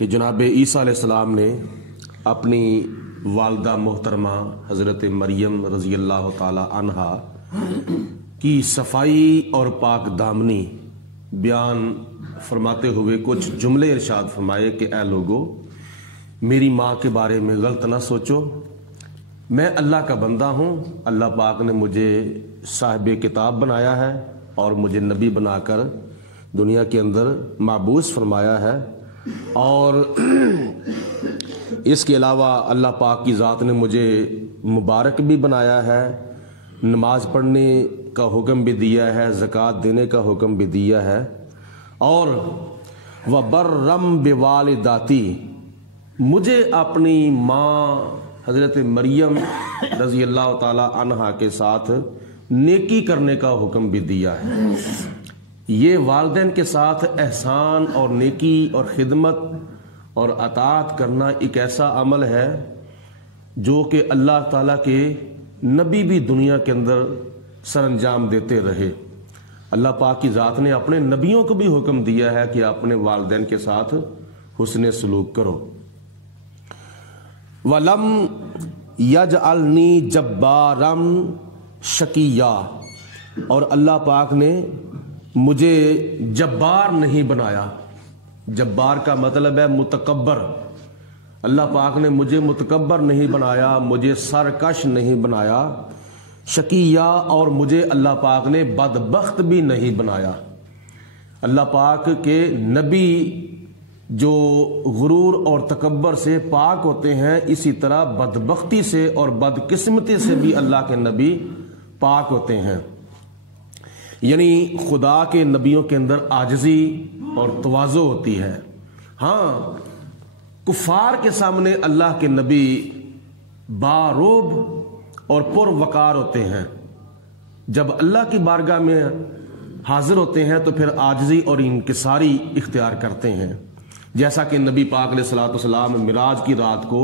کہ جناب عیسیٰ علیہ السلام نے اپنی والدہ محترمہ حضرت مریم رضی اللہ تعالی عنہا کی صفائی اور پاک دامنی بیان فرماتے ہوئے کچھ جملے ارشاد فرمائے کہ اے لوگو، میری ماں کے بارے میں غلط نہ سوچو، میں اللہ کا بندہ ہوں، اللہ پاک نے مجھے صاحب کتاب بنایا ہے اور مجھے نبی بنا کر دنیا کے اندر مبعوث فرمایا ہے، اور اس کے علاوہ اللہ پاک کی ذات نے مجھے مبارک بھی بنایا ہے، نماز پڑھنے کا حکم بھی دیا ہے، زکوٰۃ دینے کا حکم بھی دیا ہے، اور وَبَرًّا بِوَالِدَتِی، مجھے اپنی ماں حضرت مریم رضی اللہ تعالی عنہا کے ساتھ نیکی کرنے کا حکم بھی دیا ہے۔ یہ والدین کے ساتھ احسان اور نیکی اور خدمت اور اطاعت کرنا ایک ایسا عمل ہے جو کہ اللہ تعالیٰ کے نبی بھی دنیا کے اندر سر انجام دیتے رہے۔ اللہ پاک کی ذات نے اپنے نبیوں کو بھی حکم دیا ہے کہ اپنے والدین کے ساتھ حسن سلوک کرو۔ وَلَمْ يَجْعَلْنِي جَبَّارًا شَقِيًّا، اور اللہ پاک نے مجھے جبار نہیں بنایا۔ جبار کا مطلب ہے متکبر۔ اللہ پاک نے مجھے متکبر نہیں بنایا، مجھے سرکش نہیں بنایا، شقیہ، اور مجھے اللہ پاک نے بدبخت بھی نہیں بنایا۔ اللہ پاک کے نبی جو غرور اور تکبر سے پاک ہوتے ہیں، اسی طرح بدبختی سے اور بدقسمتی سے بھی اللہ کے نبی پاک ہوتے ہیں۔ یعنی خدا کے نبیوں کے اندر عاجزی اور تواضع ہوتی ہے۔ ہاں، کفار کے سامنے اللہ کے نبی باروب اور پر وقار ہوتے ہیں، جب اللہ کی بارگاہ میں حاضر ہوتے ہیں تو پھر عاجزی اور انکساری اختیار کرتے ہیں، جیسا کہ نبی پاک علیہ الصلوۃ والسلام معراج کی رات کو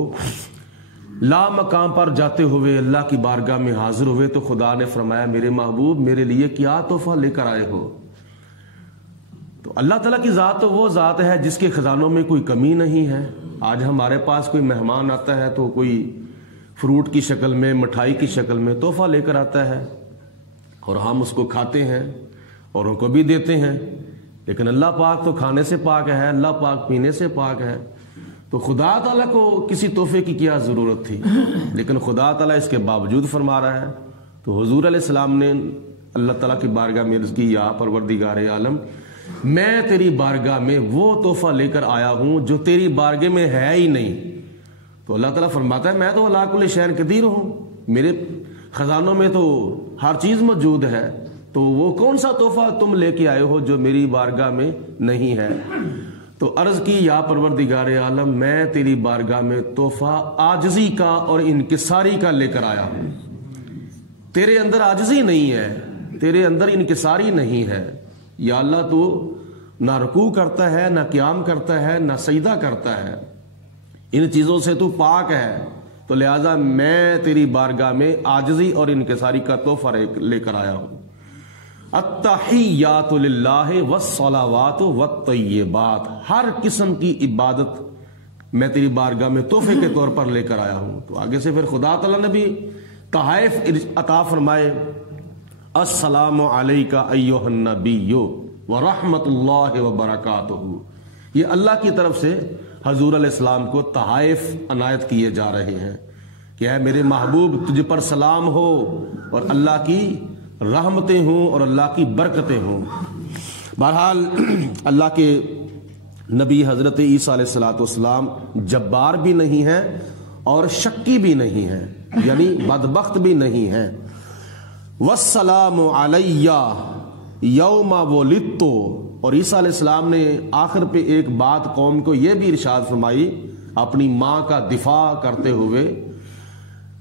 لا مقام پر جاتے ہوئے اللہ کی بارگاہ میں حاضر ہوئے تو خدا نے فرمایا میرے محبوب میرے لیے کیا تحفہ لے کر آئے ہو؟ تو اللہ تعالیٰ کی ذات تو وہ ذات ہے جس کے خزانوں میں کوئی کمی نہیں ہے۔ آج ہمارے پاس کوئی مہمان آتا ہے تو کوئی فروٹ کی شکل میں، مٹھائی کی شکل میں تحفہ لے کر آتا ہے اور ہم اس کو کھاتے ہیں اور ان کو بھی دیتے ہیں، لیکن اللہ پاک تو کھانے سے پاک ہے، اللہ پاک پینے سے پاک ہے، تو خدا تعالیٰ کو کسی تحفے کی کیا ضرورت تھی؟ لیکن خدا تعالیٰ اس کے باوجود فرما رہا ہے۔ تو حضور علیہ السلام نے اللہ تعالیٰ کی بارگاہ میں عرض کی، یا پروردگار عالم، میں تیری بارگاہ میں وہ تحفہ لے کر آیا ہوں جو تیری بارگاہ میں ہے ہی نہیں۔ تو اللہ تعالیٰ فرماتا ہے میں تو علی کل شیء قدیر ہوں، میرے خزانوں میں تو ہر چیز موجود ہے، تو وہ کون سا تحفہ تم لے کے آئے ہو جو میری بارگاہ میں نہیں ہے؟ تو عرض کی، یا پروردگار عالم، میں تیری بارگاہ میں تحفہ عاجزی کا اور انکساری کا لے کر آیا ہوں۔ تیرے اندر عاجزی نہیں ہے، تیرے اندر انکساری نہیں ہے، یا اللہ تو نہ رکوع کرتا ہے، نہ قیام کرتا ہے، نہ سجدہ کرتا ہے، ان چیزوں سے تو پاک ہے، تو لہذا میں تیری بارگاہ میں عاجزی اور انکساری کا تحفہ لے کر آیا ہوں۔ التحیات للہ والصلوات والطیبات، ہر قسم کی عبادت میں تیری بارگاہ میں تحفے کے طور پر لے کر آیا ہوں۔ تو آگے سے پھر خدا تعالیٰ نے بھی تحائف عطا فرمائے، السلام علیک ایھا النبی ورحمۃ اللہ وبرکاتہ۔ یہ اللہ کی طرف سے حضور علیہ السلام کو تحائف عنایت کیے جا رہے ہیں کہ اے میرے محبوب، تجھ پر سلام ہو اور اللہ کی رحمتیں ہوں اور اللہ کی برکتیں ہوں۔ بہرحال اللہ کے نبی حضرت عیسیٰ علیہ السلام جبار بھی نہیں ہیں اور شکی بھی نہیں ہیں، یعنی بدبخت بھی نہیں ہیں۔ والسلام علی یوم ولدت، اور عیسیٰ علیہ السلام نے آخر پہ ایک بات قوم کو یہ بھی ارشاد فرمائی اپنی ماں کا دفاع کرتے ہوئے،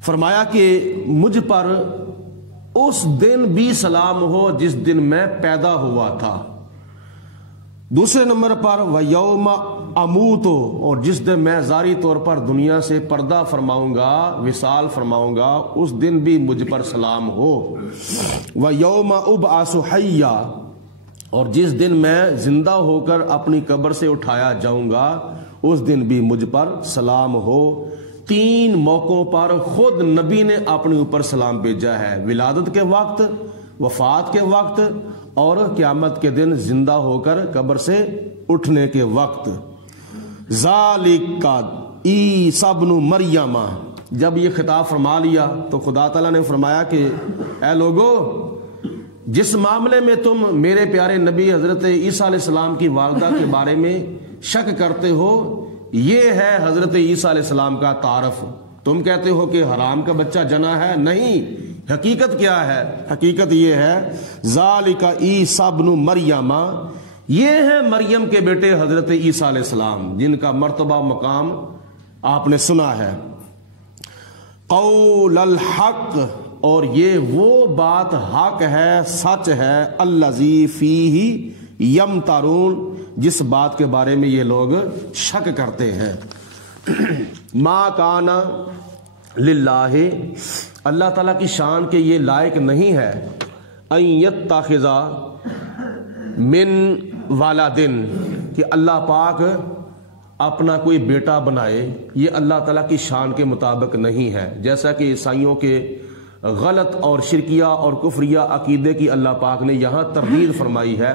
فرمایا کہ مجھ پر اس دن بھی سلام ہو جس دن میں پیدا ہوا تھا۔ دوسرے نمبر پر وَيَوْمَ أَمُوتُ، اور جس دن میں ظاہری طور پر دنیا سے پردہ فرماؤں گا، وصال فرماؤں گا، اس دن بھی مجھ پر سلام ہو۔ وَيَوْمَ أُبْعَثُ حَيًّا، اور جس دن میں زندہ ہو کر اپنی قبر سے اٹھایا جاؤں گا اس دن بھی مجھ پر سلام ہو۔ 3 موقعوں پر خود نبی نے اپنے اوپر سلام بھیجا ہے، ولادت کے وقت، وفات کے وقت، اور قیامت کے دن زندہ ہو کر قبر سے اٹھنے کے وقت۔ ذالک عیسی ابن مریم، جب یہ خطاب فرما لیا تو خدا تعالیٰ نے فرمایا کہ اے لوگو، جس معاملے میں تم میرے پیارے نبی حضرت عیسیٰ علیہ السلام کی والدہ کے بارے میں شک کرتے ہو، یہ ہے حضرت عیسیٰ علیہ السلام کا تعارف۔ تم کہتے ہو کہ حرام کا بچہ جنا ہے، نہیں، حقیقت کیا ہے؟ حقیقت یہ ہے ذالک عیسی ابن مریم، یہ ہے مریم کے بیٹے حضرت عیسیٰ علیہ السلام، جن کا مرتبہ مقام آپ نے سنا ہے۔ قول الحق، اور یہ وہ بات حق ہے، سچ ہے، الذی فیہ یمترون، جس بات کے بارے میں یہ لوگ شک کرتے ہیں۔ ما کان للہ، اللہ تعالیٰ کی شان کے یہ لائق نہیں ہے، ان یتخذ من ولدن، کہ اللہ پاک اپنا کوئی بیٹا بنائے، یہ اللہ تعالیٰ کی شان کے مطابق نہیں ہے، جیسا کہ عیسائیوں کے غلط اور شرکیہ اور کفریہ عقیدے کی اللہ پاک نے یہاں تردید فرمائی ہے۔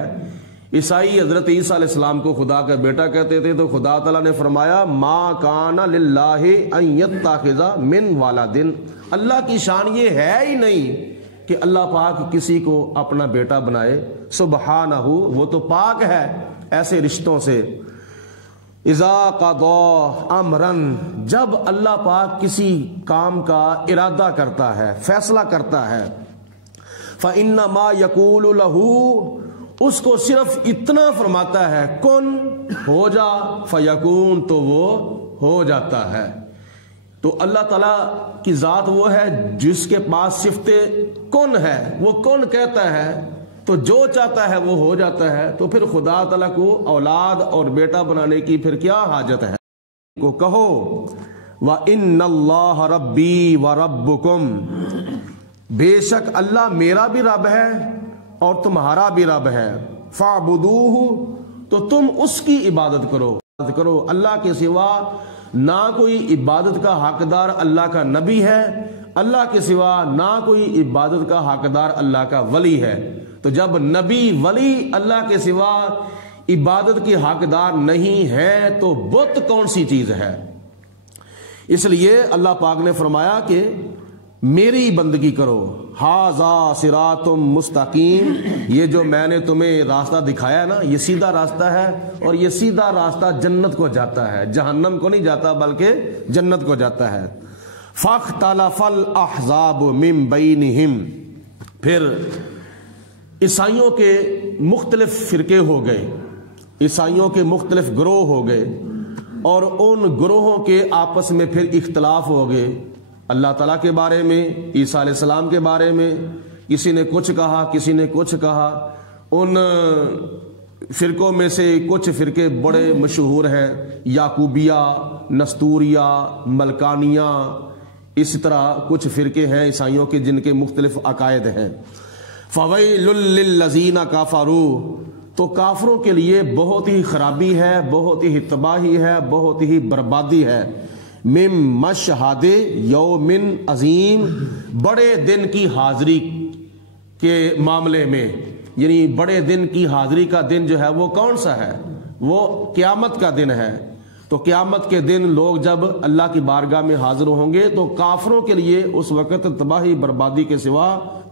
عیسائی حضرت عیسیٰ علیہ السلام کو خدا کا بیٹا کہتے تھے، تو خدا تعالیٰ نے فرمایا ما کان للہ ان یتخذ من ولدن، اللہ کی شان یہ ہے ہی نہیں کہ اللہ پاک کسی کو اپنا بیٹا بنائے، سبحانہ، وہ تو پاک ہے ایسے رشتوں سے۔ اذا قضى امرا، جب اللہ پاک کسی کام کا ارادہ کرتا ہے، فیصلہ کرتا ہے، فانما یقول له، اس کو صرف اتنا فرماتا ہے کن، ہو جا، فیکون، تو وہ ہو جاتا ہے۔ تو اللہ تعالیٰ کی ذات وہ ہے جس کے پاس صفت کن ہے، وہ کن کہتا ہے تو جو چاہتا ہے وہ ہو جاتا ہے۔ تو پھر خدا تعالیٰ کو اولاد اور بیٹا بنانے کی پھر کیا حاجت ہے؟ کو کہو وَإِنَّ اللَّهَ رَبِّي وَرَبُّكُمْ، بے شک اللہ میرا بھی رب ہے اور تمہارا بھی رب ہے، فَاعْبُدُوهُ، تو تم اس کی عبادت کرو۔ اللہ کے سوا نہ کوئی عبادت کا حقدار اللہ کا نبی ہے، اللہ کے سوا نہ کوئی عبادت کا حقدار اللہ کا ولی ہے۔ تو جب نبی ولی اللہ کے سوا عبادت کے حقدار نہیں ہے تو بت کون سی چیز ہے؟ اس لیے اللہ پاک نے فرمایا کہ میری بندگی کرو، ھذا صراط مستقیم، یہ جو میں نے تمہیں راستہ دکھایا نا، یہ سیدھا راستہ ہے، اور یہ سیدھا راستہ جنت کو جاتا ہے، جہنم کو نہیں جاتا بلکہ جنت کو جاتا ہے۔ فاختلف الاحزاب من بینہم، پھر عیسائیوں کے مختلف فرقے ہو گئے، عیسائیوں کے مختلف گروہ ہو گئے، اور ان گروہوں کے آپس میں پھر اختلاف ہو گئے، اللہ تعالیٰ کے بارے میں، عیسیٰ علیہ السلام کے بارے میں، کسی نے کچھ کہا، کسی نے کچھ کہا۔ ان فرقوں میں سے کچھ فرقے بڑے مشہور ہیں، یعقوبیہ، نستوریہ، ملکانیہ، اس طرح کچھ فرقے ہیں عیسائیوں کے جن کے مختلف عقائد ہیں۔ فَوَيْلٌ لِّلَّذِينَ كَفَرُوا، تو کافروں کے لیے بہت ہی خرابی ہے، بہت ہی تباہی ہے، بہت ہی بربادی ہے، مِن مشہد یوم عظیم، بڑے دن کی حاضری کے معاملے میں، یعنی بڑے دن کی حاضری کا دن جو ہے وہ کون سا ہے؟ وہ قیامت کا دن ہے۔ تو قیامت کے دن لوگ جب اللہ کی بارگاہ میں حاضر ہوں گے تو کافروں کے لیے اس وقت تباہی بربادی کے سوا،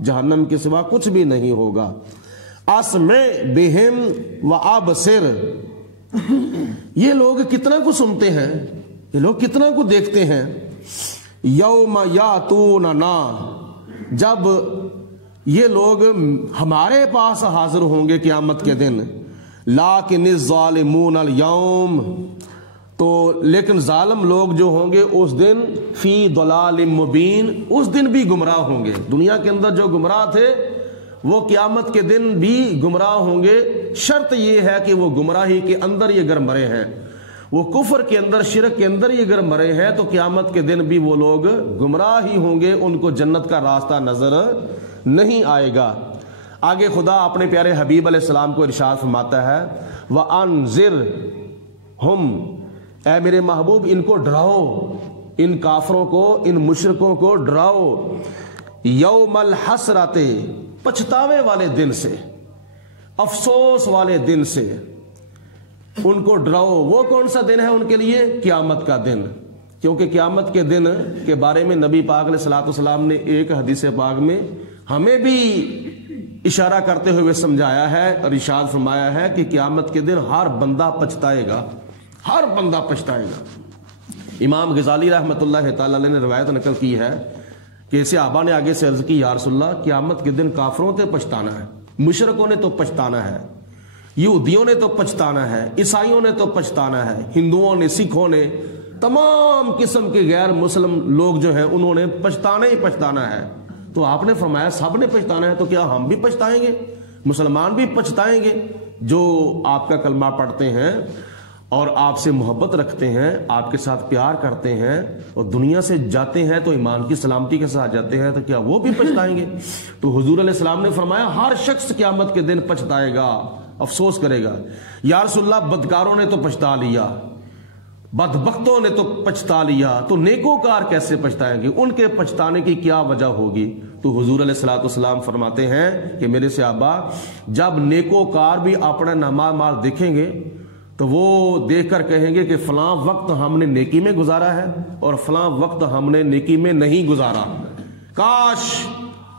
جہنم کے سوا کچھ بھی نہیں ہوگا۔ اسمع بہم وابصر، یہ لوگ کتنا کو سنتے ہیں، یہ لوگ کتنا کو دیکھتے ہیں۔ یوم یاتوننا، جب یہ لوگ ہمارے پاس حاضر ہوں گے قیامت کے دن، لیکن الظالمون اليوم، تو لیکن ظالم لوگ جو ہوں گے اس دن فی ضلال مبین، اس دن بھی گمراہ ہوں گے۔ دنیا کے اندر جو گمراہ تھے وہ قیامت کے دن بھی گمراہ ہوں گے، شرط یہ ہے کہ وہ گمراہی کے اندر یہ گر مرے ہیں، وہ کفر کے اندر، شرک کے اندر یہ گر مرے ہیں، تو قیامت کے دن بھی وہ لوگ گمراہ ہی ہوں گے، ان کو جنت کا راستہ نظر نہیں آئے گا۔ آگے خدا اپنے پیارے حبیب علیہ السلام کو ارشاد فرماتا ہے وَأَنذِرْهُمْ، اے میرے محبوب ان کو ڈراؤ، ان کافروں کو، ان مشرکوں کو ڈراؤ، یوم الحسرت، پچھتاوے والے دن سے، افسوس والے دن سے ان کو ڈراؤ۔ وہ کون سا دن ہے ان کے لیے؟ قیامت کا دن، کیونکہ قیامت کے دن کے بارے میں نبی پاک علیہ الصلوۃ والسلام نے ایک حدیث پاک میں ہمیں بھی اشارہ کرتے ہوئے سمجھایا ہے اور ارشاد فرمایا ہے کہ قیامت کے دن ہر بندہ پچھتائے گا، ہر بندہ پچھتائے گا۔ امام غزالی رحمۃ اللہ تعالی علیہ نے روایت نقل کی ہے کہ صحابہ نے آگے سے عرض کی یا رسول اللہ قیامت کے دن کافروں نے پچھتانا ہے، مشرکوں نے تو پچھتانا ہے، یہودیوں نے تو پچھتانا ہے، عیسائیوں نے تو پچھتانا ہے، ہندوؤں نے، سکھوں نے، تمام قسم کے غیر مسلم لوگ جو ہیں انہوں نے پچھتانا ہی پچھتانا ہے۔ تو آپ نے فرمایا سب نے پچھتانا ہے، تو کیا ہم بھی پچھتائیں گے؟ مسلمان بھی پچھتائیں گے جو آپ کا کلمہ پڑھتے ہیں اور آپ سے محبت رکھتے ہیں، آپ کے ساتھ پیار کرتے ہیں اور دنیا سے جاتے ہیں تو ایمان کی سلامتی کے ساتھ جاتے ہیں، تو کیا وہ بھی پچھتائیں گے؟ تو حضور علیہ السلام نے فرمایا ہر شخص قیامت کے دن پچھتائے گا، افسوس کرے گا۔ یا رسول اللہ بدکاروں نے تو پچھتا لیا، بدبختوں نے تو پچھتا لیا، تو نیکوکار کیسے پچھتائیں گے؟ ان کے پچھتانے کی کیا وجہ ہوگی؟ تو حضور علیہ الصلوۃ والسلام فرماتے ہیں کہ میرے صحابہ جب نیکوکار بھی اپنا نامہ مال دیکھیں گے تو وہ دیکھ کر کہیں گے کہ فلاں وقت ہم نے نیکی میں گزارا ہے اور فلاں وقت ہم نے نیکی میں نہیں گزارا، کاش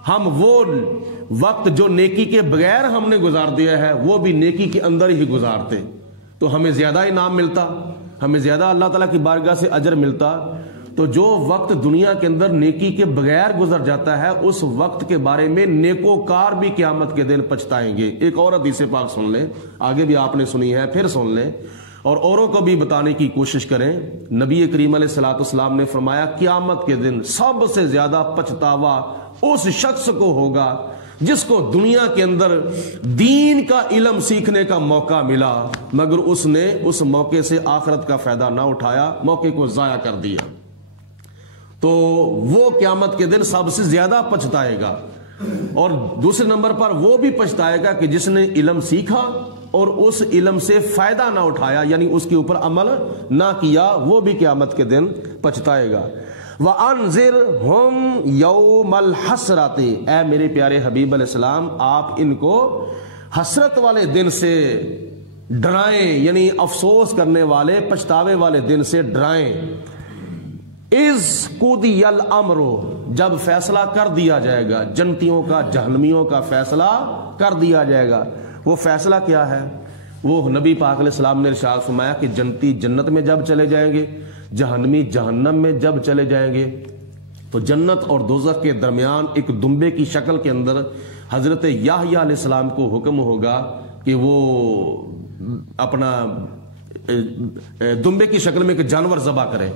ہم وہ وقت جو نیکی کے بغیر ہم نے گزار دیا ہے وہ بھی نیکی کے اندر ہی گزارتے، تو ہمیں زیادہ انعام ملتا، ہمیں زیادہ اللہ تعالیٰ کی بارگاہ سے اجر ملتا۔ تو جو وقت دنیا کے اندر نیکی کے بغیر گزر جاتا ہے اس وقت کے بارے میں نیکوکار بھی قیامت کے دن پچھتائیں گے۔ ایک اور حدیث پاک سن لیں، آگے بھی آپ نے سنی ہے، پھر سن لیں اور اوروں کو بھی بتانے کی کوشش کریں۔ نبی کریم علیہ الصلوۃ والسلام نے فرمایا قیامت کے دن سب سے زیادہ پچھتاوا اس شخص کو ہوگا جس کو دنیا کے اندر دین کا علم سیکھنے کا موقع ملا مگر اس نے اس موقع سے آخرت کا فائدہ نہ اٹھایا، موقع کو ضائع کر دیا، تو وہ قیامت کے دن سب سے زیادہ پچھتائے گا۔ اور دوسرے نمبر پر وہ بھی پچھتائے گا کہ جس نے علم سیکھا اور اس علم سے فائدہ نہ اٹھایا، یعنی اس کے اوپر عمل نہ کیا، وہ بھی قیامت کے دن پچھتائے گا۔ وَأَنذِرْهُمْ يَوْمَ الْحَسْرَةِ، اے میرے پیارے حبیب علیہ السلام آپ ان کو حسرت والے دن سے ڈرائیں، یعنی افسوس کرنے والے پچھتاوے والے دن سے ڈرائیں۔ اِذْ قُضِیَ الْأَمْرُ، جب فیصلہ کر دیا جائے گا، جنتیوں کا جہنمیوں کا فیصلہ کر دیا جائے گا۔ وہ فیصلہ کیا ہے؟ وہ نبی پاک علیہ السلام نے ارشاد فرمایا کہ جنتی جنت میں جب چلے جائیں گے، جہنمی جہنم میں جب چلے جائیں گے، تو جنت اور دوزخ کے درمیان ایک دمبے کی شکل کے اندر حضرت یحییٰ علیہ السلام کو حکم ہوگا کہ وہ اپنا دمبے کی شکل میں ایک جانور ذبح کرے،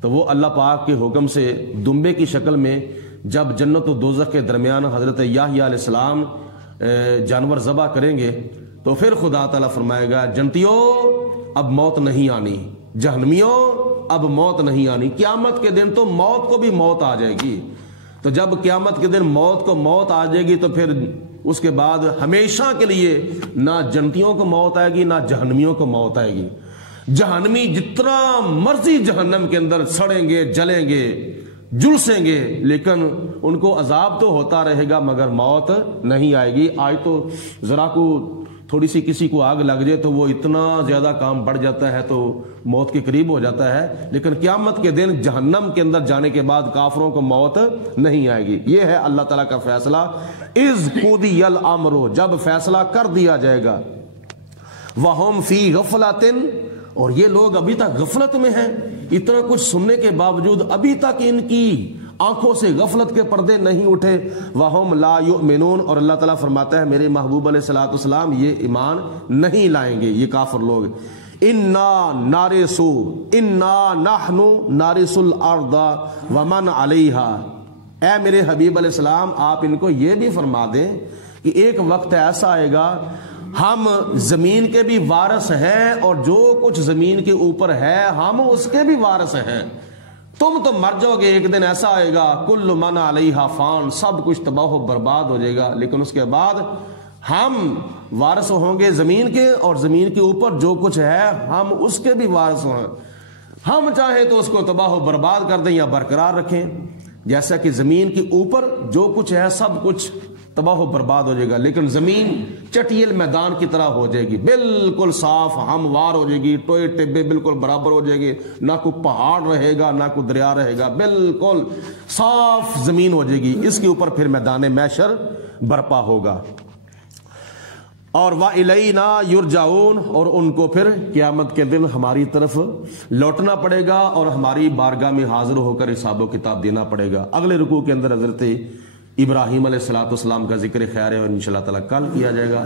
تو وہ اللہ پاک کے حکم سے دمبے کی شکل میں جب جنت و دوزخ کے درمیان حضرت یحییٰ علیہ السلام جانور ذبح کریں گے تو پھر خدا تعالیٰ فرمائے گا جنتیوں اب موت نہیں آنی، جہنمیوں اب موت نہیں آنی۔ قیامت کے دن تو موت کو بھی موت آ جائے گی، تو جب قیامت کے دن موت کو موت آ جائے گی تو پھر اس کے بعد ہمیشہ کے لیے نہ جنتیوں کو موت آئے گی نہ جہنمیوں کو موت آئے گی۔ جہنمی جتنا مرضی جہنم کے اندر سڑیں گے، جلیں گے، جلسیں گے، لیکن ان کو عذاب تو ہوتا رہے گا مگر موت نہیں آئے گی۔ آج تو ذرا کو تھوڑی سی کسی کو آگ لگ جائے تو وہ اتنا زیادہ کام بڑھ جاتا ہے تو موت کے قریب ہو جاتا ہے، لیکن قیامت کے دن جہنم کے اندر جانے کے بعد کافروں کو موت نہیں آئے گی۔ یہ ہے اللہ تعالیٰ کا فیصلہ، اذ قضی الامر، جب فیصلہ کر دیا جائے گا۔ وہم فی غفلۃ، اور یہ لوگ ابھی تک غفلت میں ہیں، اتنا کچھ سننے کے باوجود ابھی تک ان کی آنکھوں سے غفلت کے پردے نہیں اٹھے۔ وَهُمْ لَا يُؤْمِنُونَ، اور اللہ تعالیٰ فرماتا ہے میرے محبوب علیہ الصلوۃ والسلام یہ ایمان نہیں لائیں گے یہ کافر لوگ۔ اِنَّا نَحْنُ نَارِثُ الْأَرْضَ وَمَنْ عَلَيْهَا، اے میرے حبیب علیہ السلام آپ ان کو یہ بھی فرما دیں کہ ایک وقت ایسا آئے گا ہم زمین کے بھی وارث ہیں اور جو کچھ زمین کے اوپر ہے ہم اس کے بھی وارث ہیں۔ تم تو مر جاؤ گے، ایک دن ایسا آئے گا کل من علیہا فان، سب کچھ تباہ و برباد ہو جائے گا، لیکن اس کے بعد ہم وارث ہوں گے زمین کے، اور زمین کے اوپر جو کچھ ہے ہم اس کے بھی وارث ہوں، ہم چاہیں تو اس کو تباہ و برباد کر دیں یا برقرار رکھیں، جیسا کہ زمین کے اوپر جو کچھ ہے سب کچھ تباہ و برباد ہو جائے گا، لیکن زمین چٹیل میدان کی طرح ہو جائے گی، بالکل صاف ہموار ہو جائے گی، ٹوئے ٹبے بالکل برابر ہو جائے گی، نہ کوئی پہاڑ رہے گا نہ کوئی دریا رہے گا، بالکل صاف زمین ہو جائے گی، اس کے اوپر پھر میدان محشر برپا ہوگا۔ اور وَإِلَيْنَا يُرْجَعُونَ، اور ان کو پھر قیامت کے دن ہماری طرف لوٹنا پڑے گا اور ہماری بارگاہ میں حاضر ہو کر حساب و کتاب دینا پڑے گا۔ اگلے رکوع کے اندر حضرت ابراہیم علیہ السلام کا ذکر خیر ہے، اور انشاءاللہ تعالی کل کیا جائے گا۔